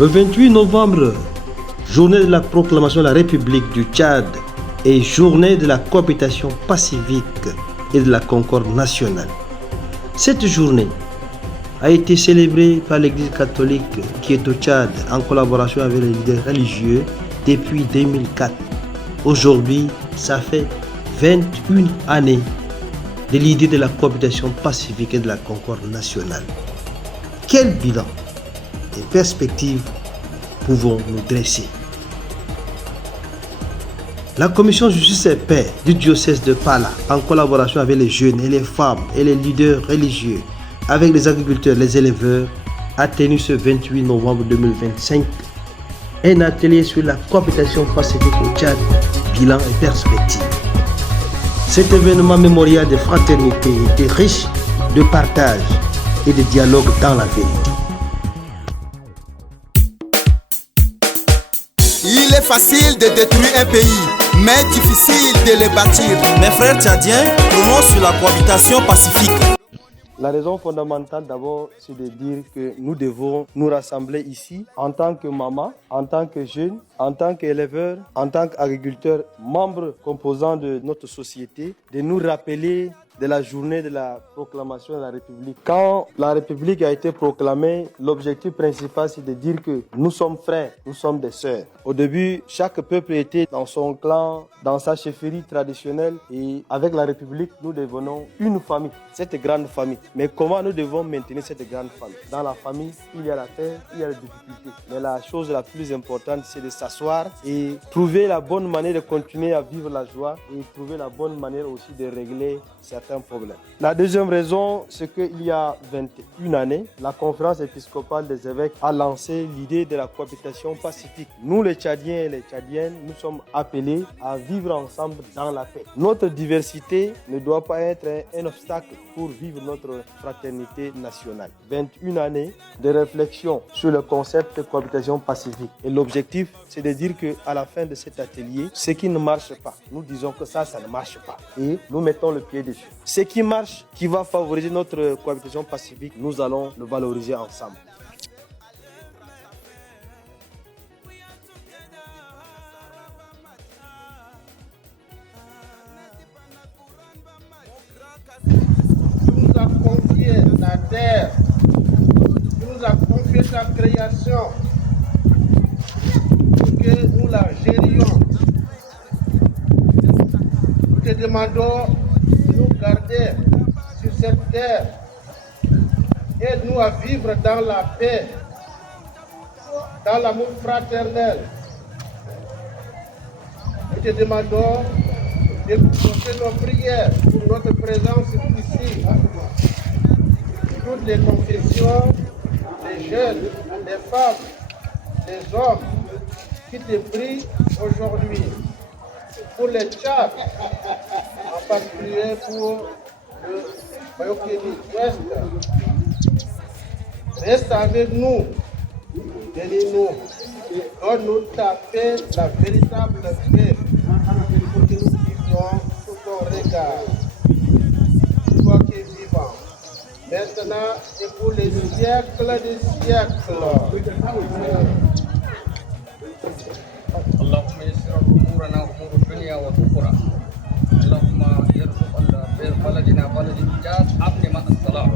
Le 28 novembre, journée de la proclamation de la République du Tchad et journée de la cohabitation pacifique et de la concorde nationale. Cette journée a été célébrée par l'Église catholique qui est au Tchad en collaboration avec les leaders religieux depuis 2004. Aujourd'hui, ça fait 21 années de l'idée de la cohabitation pacifique et de la concorde nationale. Quel bilan et perspectives pouvons-nous dresser? La commission Justice et Paix du diocèse de Pala, en collaboration avec les jeunes et les femmes et les leaders religieux, avec les agriculteurs et les éleveurs, a tenu ce 28 novembre 2025 un atelier sur la cohabitation pacifique au Tchad, bilan et perspectives. Cet événement mémorial de fraternité était riche de partage et de dialogue dans la vérité. Il est facile de détruire un pays, mais difficile de le bâtir. Mes frères tchadiens, prônons sur la cohabitation pacifique. La raison fondamentale d'abord, c'est de dire que nous devons nous rassembler ici en tant que maman, en tant que jeunes, en tant qu'éleveurs, en tant qu'agriculteurs, membres composants de notre société, de nous rappeler de la journée de la proclamation de la République. Quand la République a été proclamée, l'objectif principal, c'est de dire que nous sommes frères, nous sommes des sœurs. Au début, chaque peuple était dans son clan, dans sa chefferie traditionnelle, et avec la République, nous devenons une famille, cette grande famille. Mais comment nous devons maintenir cette grande famille? Dans la famille, il y a la paix, il y a la difficulté. Mais la chose la plus importante, c'est de s'asseoir et trouver la bonne manière de continuer à vivre la joie et trouver la bonne manière aussi de régler certains problèmes. La deuxième raison, c'est qu'il y a 21 années, la conférence épiscopale des évêques a lancé l'idée de la cohabitation pacifique. Nous, les Tchadiens et les Tchadiennes, nous sommes appelés à vivre ensemble dans la paix. Notre diversité ne doit pas être un obstacle pour vivre notre fraternité nationale. 21 années de réflexion sur le concept de cohabitation pacifique. Et l'objectif, c'est de dire qu'à la fin de cet atelier, ce qui ne marche pas, nous disons que ça ne marche pas. Et nous mettons le pied dessus. Ce qui marche, qui va favoriser notre cohabitation pacifique, nous allons le valoriser ensemble. Tu nous as confié la terre, tu nous as confié ta création, pour que nous la gérions. Nous te demandons de nous garder sur cette terre. Aide-nous à vivre dans la paix, dans l'amour fraternel. Nous te demandons d'écouter nos prières pour notre présence ici. Toutes les confessions, les jeunes, les femmes, les hommes qui te prient aujourd'hui. Pour les Tchad, en particulier pour le Bayokeni Ouest. Reste avec nous, bénis-nous, donne-nous ta paix, la véritable paix, pour que nous vivions sous ton regard. Toi qui es vivant, maintenant et pour les siècles des siècles. اللهم يسر امورنا امور الدنيا والاخرى. اللهم يرزق بلدنا بلد الحجاز امن مع الصلاه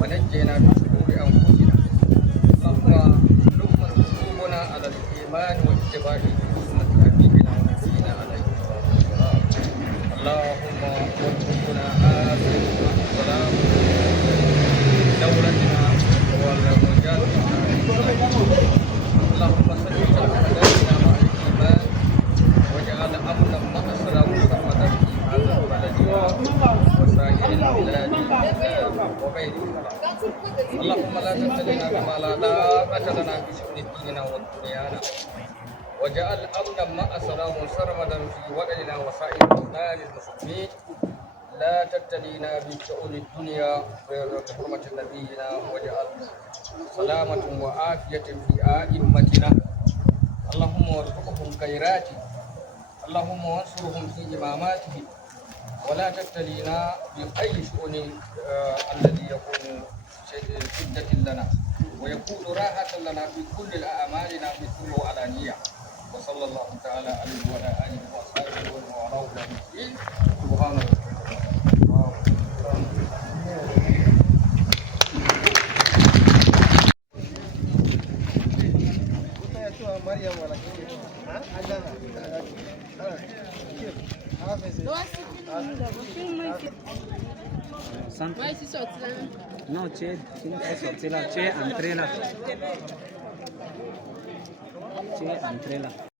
ونجينا من شرور انفسنا. اللهم لقنا قلوبنا على الايمان واتباع سنه حبيبنا ونبينا عليه الصلاه والسلام. اللهم وفقنا آمين السلام دولتنا ومجالنا. اللهم صل على سيدنا مع الايمان واجعل امنا مع السلام سرمدا في هذا البلد وسائر البلاد وغيرها. اللهم لا تبتلنا بما لا طاقه لنا بشؤون ديننا ودنيانا وجعل امنا مع السلام سرمدا في وطننا وسائر بلدان المسلمين. لا تبتلينا بشؤون الدنيا بحرمة نبينا واجعل سلامة وعافية في أئمتنا. اللهم وارزقهم خيراتك. اللهم وانصرهم في إماماتهم ولا تبتلينا بأي شؤون الذي يكون شدة لنا ويكون راحة لنا في كل أعمالنا في سر وعلانية وصلى الله تعالى عليه وعلى آله وأصحابه ومن والاه إلى يوم الدين سبحان ربك Non, tu es sorti là, tu es entré là. Tu es entré là.